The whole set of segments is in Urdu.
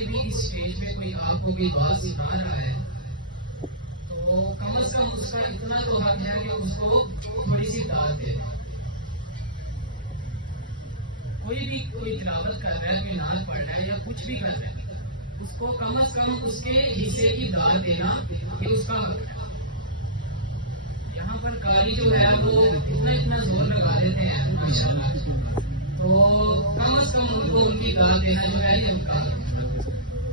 کوئی بھی اس اسٹیج میں کوئی آپ کو کوئی بات سکھا رہا ہے تو کم از کم اس کا اتنا تو حق ہے کہ اس کو تھوڑی سی داد دے. کوئی تلاوت کر رہا ہے، کوئی نعت پڑھ رہا ہے یا کچھ بھی کر رہا ہے، اس کو کم از کم اس کے حصے کی داد دینا یہ اس کا حق ہے. یہاں پر قاری جو ہے وہ اتنا زور لگا دیتے ہیں ماشاءاللہ، تو کم از کم ان کو ان کی داد دینا جو ہے یہ ان کا حق ہے.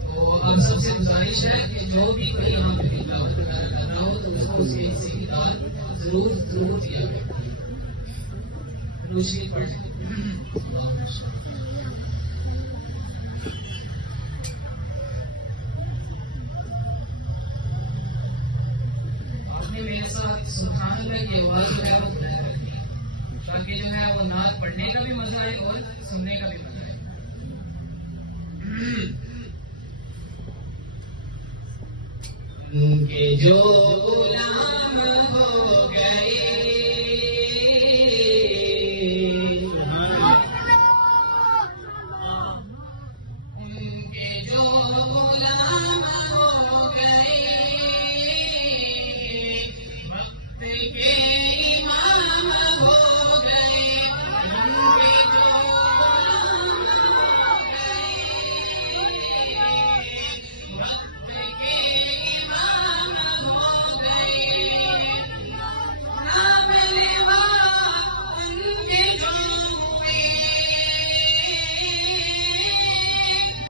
تو آپ سب سے گزارش ہے کہ جو بھی کوئی یہاں پہ تلاوت وغیرہ کر رہا ہو تو اس کو اس کے حصے کی داد ضرور دیا جائے. روشنی پڑھ میرے ساتھ سبحان اللہ کی آواز جو ہے وہ بلند رکھنی ہے تاکہ جو ہے وہ نعت پڑھنے کا بھی مزہ آئے اور سننے کا بھی مزہ آئے. کہ جو غلام ہو گئے